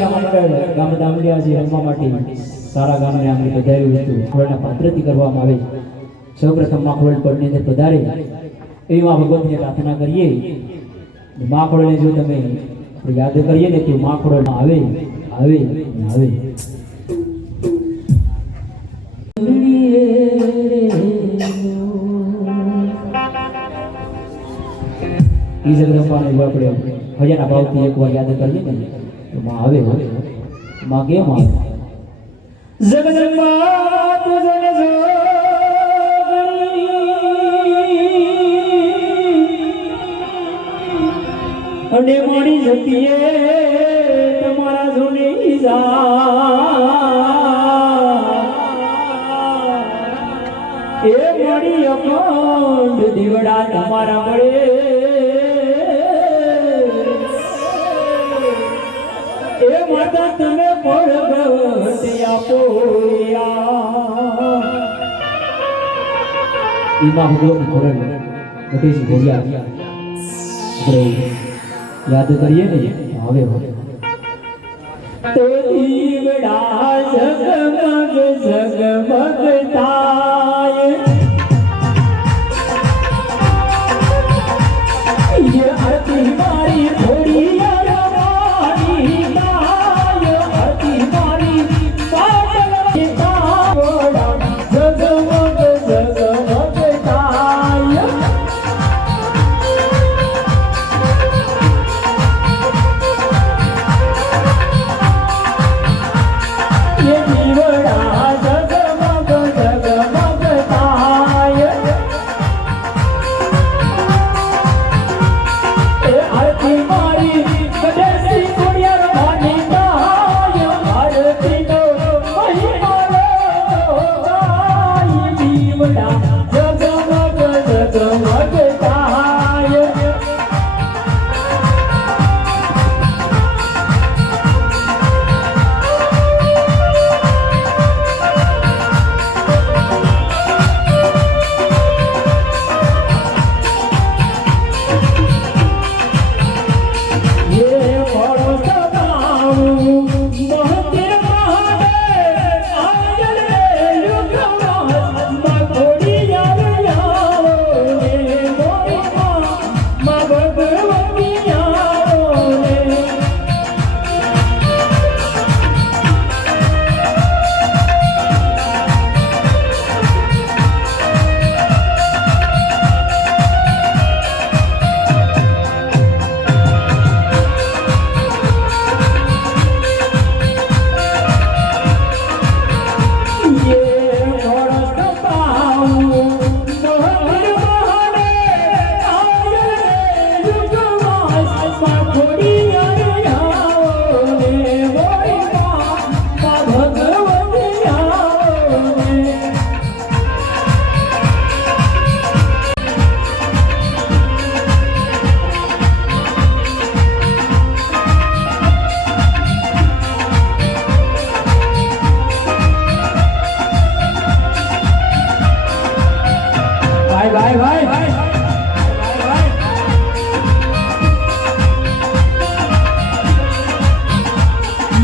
પણ મંડળ ગામ દામડિયા રમવા માટે સારા ગામને આમ પધાર્યું હતું, ખોળના પાત્રથી કરવામાં આવે. સૌપ્રથમમાં ખોળ પડની અંદર પધારે. એવા ભગવાનની પ્રાર્થના કરીએ. માખોળને જો તમે યાદ કરીએ ને તો માં આવે આવે આવે. ઈ જગદંબાને જો આપણે. ભજનના ભાવથી એકવાર યાદ કરીએ ને. આવે માં કેમ આવે અને મારી જતીએ તમારા જોને એ મારી અખંડ દીવડા તમારા માતા તમે પડગટ આપો ઈમાં ભોજ્યા. આપણે યાદ કરીએ ને હવે હવે. તો દીવડા જગમગ જગમગ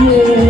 yeah.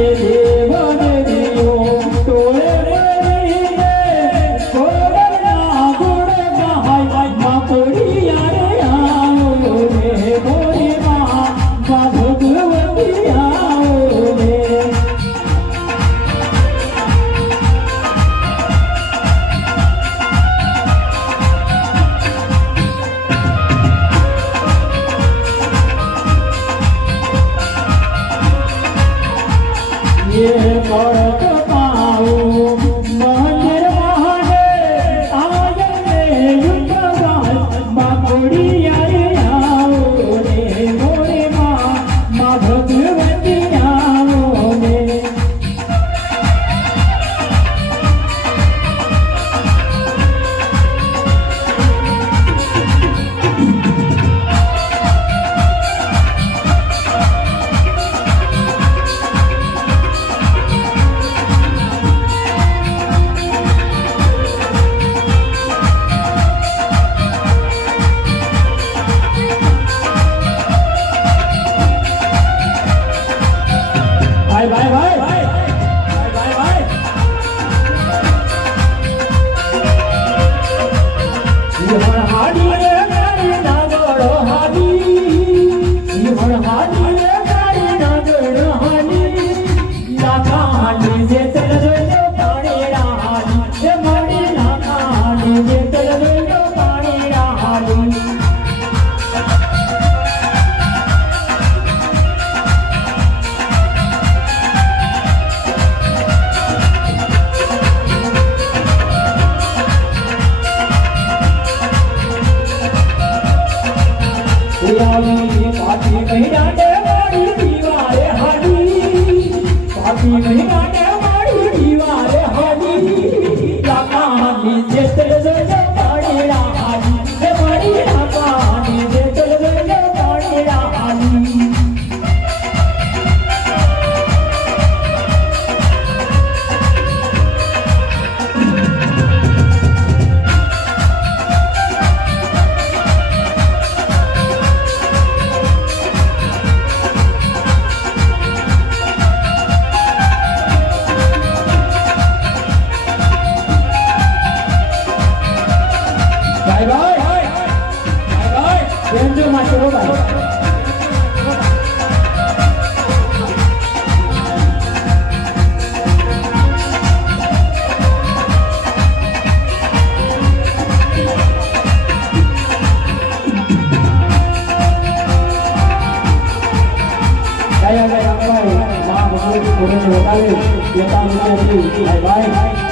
saya ada sampai, maaf, maaf, maaf, maaf, maaf, maaf, maaf, maaf, maaf,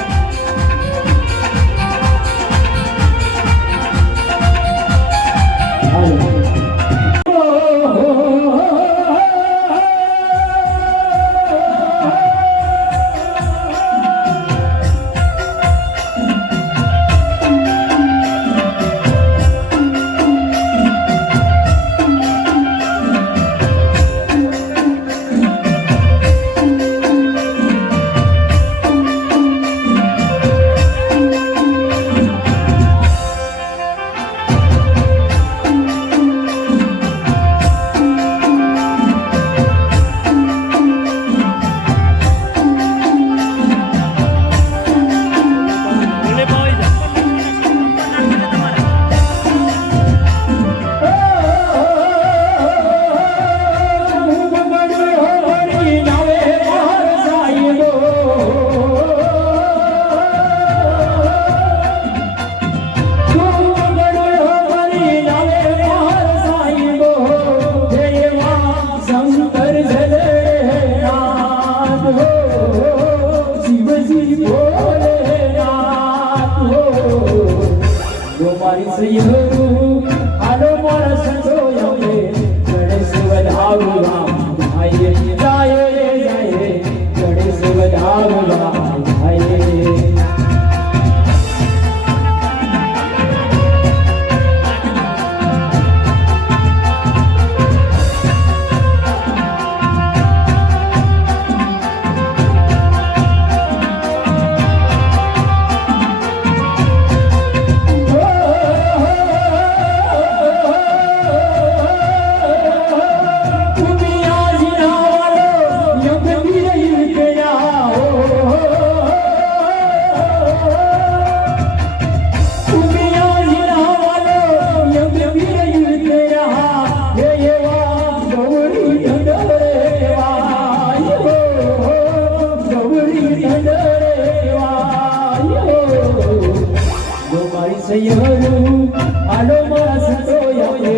શિવનું આડો મારા સતો યે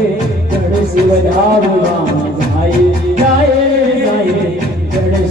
જડ શિવ ધામમાં જાય જાય જાય જડ